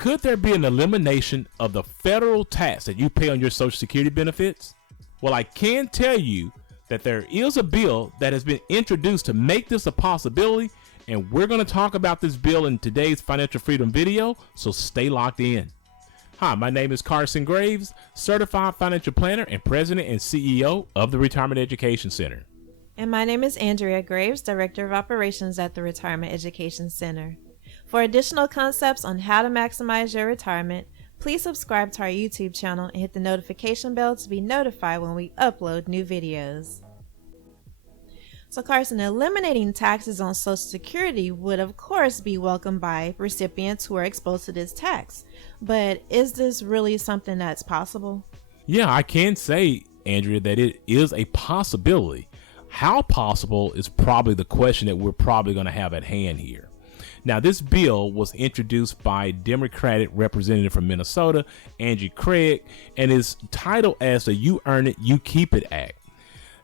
Could there be an elimination of the federal tax that you pay on your Social Security benefits? Well, I can tell you that there is a bill that has been introduced to make this a possibility, and we're going to talk about this bill in today's Financial Freedom video, so stay locked in. Hi, my name is Carson Graves, Certified Financial Planner and President and CEO of the Retirement Education Center. And my name is Andrea Graves, Director of Operations at the Retirement Education Center. For additional concepts on how to maximize your retirement, please subscribe to our YouTube channel and hit the notification bell to be notified when we upload new videos. So Carson, eliminating taxes on Social Security would of course be welcomed by recipients who are exposed to this tax. But is this really something that's possible? Yeah, I can say, Andrea, that it is a possibility. How possible is probably the question that we're probably going to have at hand here. Now, this bill was introduced by Democratic Representative from Minnesota, Angie Craig, and is titled as the You Earn It, You Keep It Act.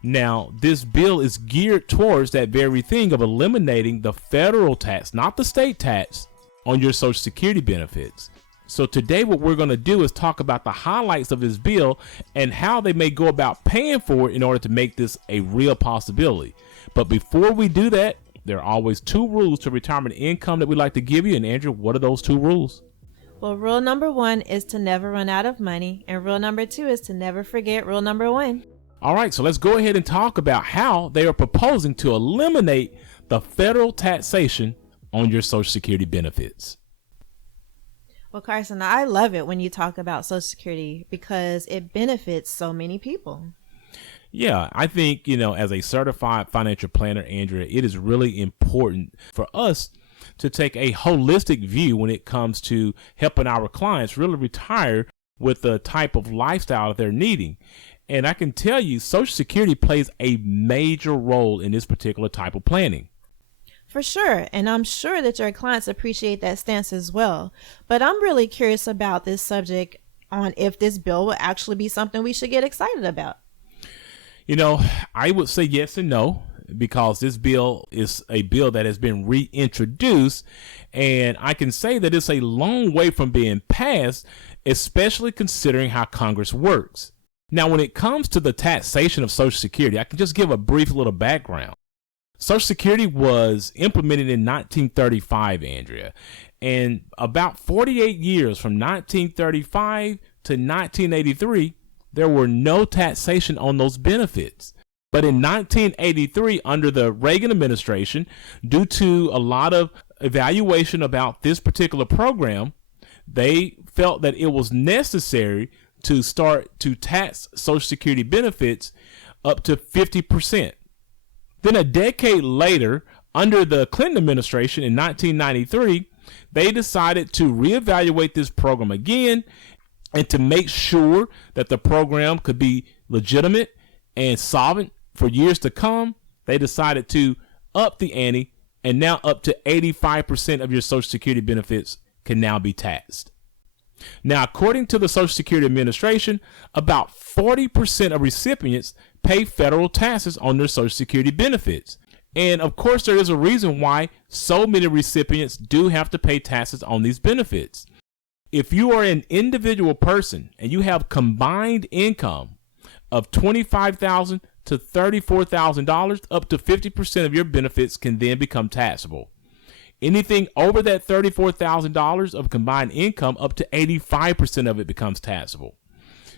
Now, this bill is geared towards that very thing of eliminating the federal tax, not the state tax, on your Social Security benefits. So today what we're going to do is talk about the highlights of this bill and how they may go about paying for it in order to make this a real possibility. But before we do that, there are always two rules to retirement income that we like to give you. And Andrew, what are those two rules? Well, rule number one is to never run out of money. And rule number two is to never forget rule number one. All right, so let's go ahead and talk about how they are proposing to eliminate the federal taxation on your Social Security benefits. Well, Carson, I love it when you talk about Social Security because it benefits so many people. Yeah, I think, as a certified financial planner, Andrea, it is really important for us to take a holistic view when it comes to helping our clients really retire with the type of lifestyle that they're needing. And I can tell you, Social Security plays a major role in this particular type of planning. For sure, and I'm sure that your clients appreciate that stance as well. But I'm really curious about this subject on if this bill will actually be something we should get excited about. I would say yes and no, because this bill is a bill that has been reintroduced, and I can say that it's a long way from being passed, especially considering how Congress works. Now, when it comes to the taxation of Social Security, I can just give a brief little background. Social Security was implemented in 1935, Andrea, and about 48 years from 1935 to 1983, there were no taxation on those benefits. But in 1983, under the Reagan administration, due to a lot of evaluation about this particular program, they felt that it was necessary to start to tax Social Security benefits up to 50%. Then a decade later, under the Clinton administration in 1993, they decided to reevaluate this program again, and to make sure that the program could be legitimate and solvent for years to come, they decided to up the ante, and now up to 85% of your Social Security benefits can now be taxed. Now, according to the Social Security Administration, about 40% of recipients pay federal taxes on their Social Security benefits. And of course, there is a reason why so many recipients do have to pay taxes on these benefits. If you are an individual person and you have combined income of $25,000 to $34,000, up to 50% of your benefits can then become taxable. Anything over that $34,000 of combined income, up to 85% of it becomes taxable.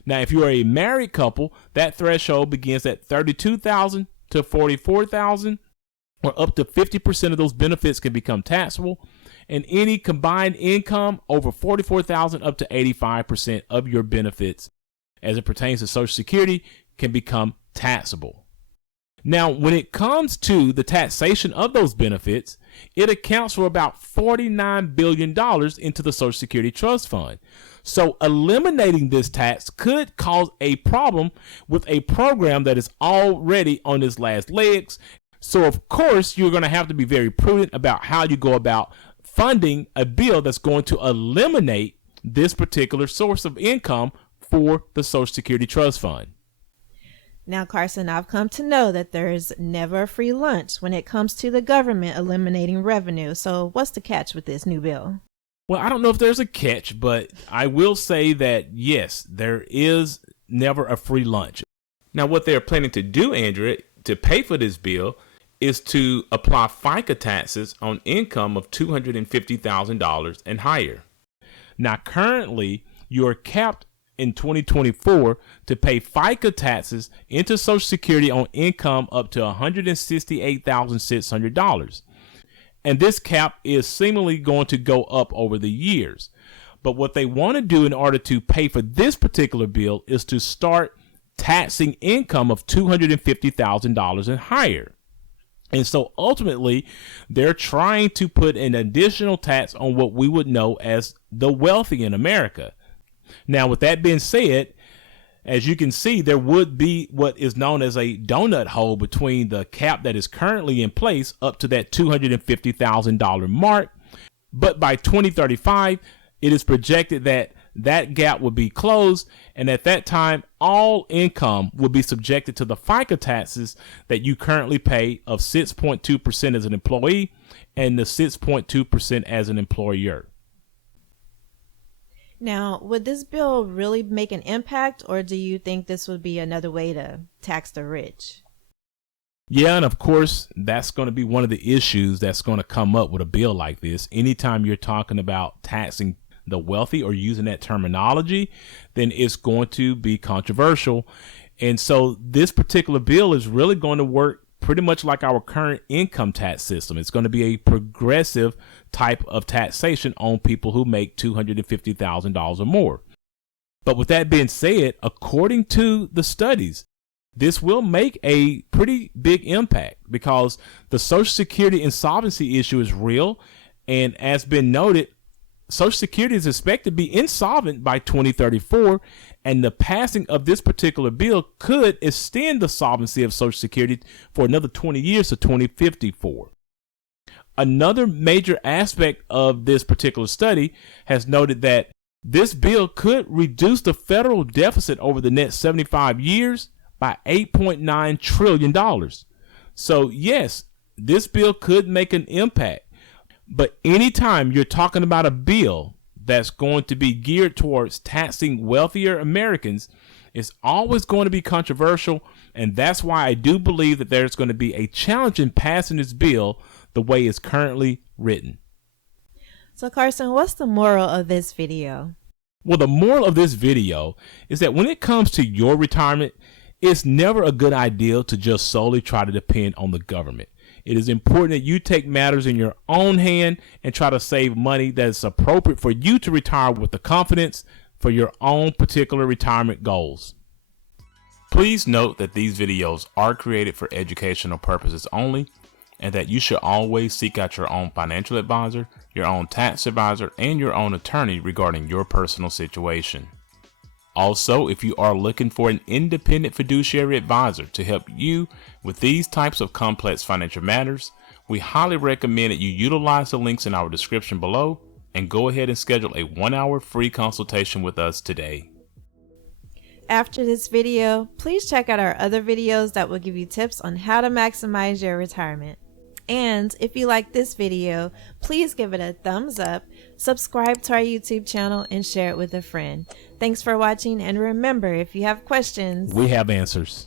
Now, if you are a married couple, that threshold begins at $32,000 to $44,000, or up to 50% of those benefits can become taxable. And any combined income over $44,000 up to 85% of your benefits as it pertains to Social Security can become taxable. Now, when it comes to the taxation of those benefits, it accounts for about $49 billion into the Social Security Trust Fund. So eliminating this tax could cause a problem with a program that is already on its last legs. So, of course, you're going to have to be very prudent about how you go about funding a bill that's going to eliminate this particular source of income for the Social Security Trust Fund. Now, Carson, I've come to know that there's never a free lunch when it comes to the government eliminating revenue. So what's the catch with this new bill? Well, I don't know if there's a catch, but I will say that yes, there is never a free lunch. Now, what they're planning to do, Andrea, to pay for this bill is to apply FICA taxes on income of $250,000 and higher. Now, currently, you're capped in 2024 to pay FICA taxes into Social Security on income up to $168,600. And this cap is seemingly going to go up over the years. But what they want to do in order to pay for this particular bill is to start taxing income of $250,000 and higher. And so ultimately, they're trying to put an additional tax on what we would know as the wealthy in America. Now, with that being said, as you can see, there would be what is known as a donut hole between the cap that is currently in place up to that $250,000 mark. But by 2035, it is projected that that gap would be closed. And at that time, all income will be subjected to the FICA taxes that you currently pay of 6.2% as an employee and the 6.2% as an employer. Now, would this bill really make an impact, or do you think this would be another way to tax the rich? Yeah, and of course, that's going to be one of the issues that's going to come up with a bill like this. Anytime you're talking about taxing the wealthy or using that terminology, then it's going to be controversial. And so this particular bill is really going to work pretty much like our current income tax system. It's going to be a progressive type of taxation on people who make $250,000 or more. But with that being said, according to the studies, this will make a pretty big impact because the Social Security insolvency issue is real. And as been noted, Social Security is expected to be insolvent by 2034, and the passing of this particular bill could extend the solvency of Social Security for another 20 years to 2054. Another major aspect of this particular study has noted that this bill could reduce the federal deficit over the next 75 years by $8.9 trillion. So yes, this bill could make an impact. But anytime you're talking about a bill that's going to be geared towards taxing wealthier Americans, it's always going to be controversial. And that's why I do believe that there's going to be a challenge in passing this bill the way it's currently written. So Carson, what's the moral of this video? Well, the moral of this video is that when it comes to your retirement, it's never a good idea to just solely try to depend on the government. It is important that you take matters in your own hand and try to save money that is appropriate for you to retire with the confidence for your own particular retirement goals. Please note that these videos are created for educational purposes only, and that you should always seek out your own financial advisor, your own tax advisor, and your own attorney regarding your personal situation. Also, if you are looking for an independent fiduciary advisor to help you with these types of complex financial matters, we highly recommend that you utilize the links in our description below and go ahead and schedule a 1-hour free consultation with us today. After this video, please check out our other videos that will give you tips on how to maximize your retirement. And if you like this video, please give it a thumbs up, subscribe to our YouTube channel, and share it with a friend. Thanks for watching, and remember, if you have questions, we have answers.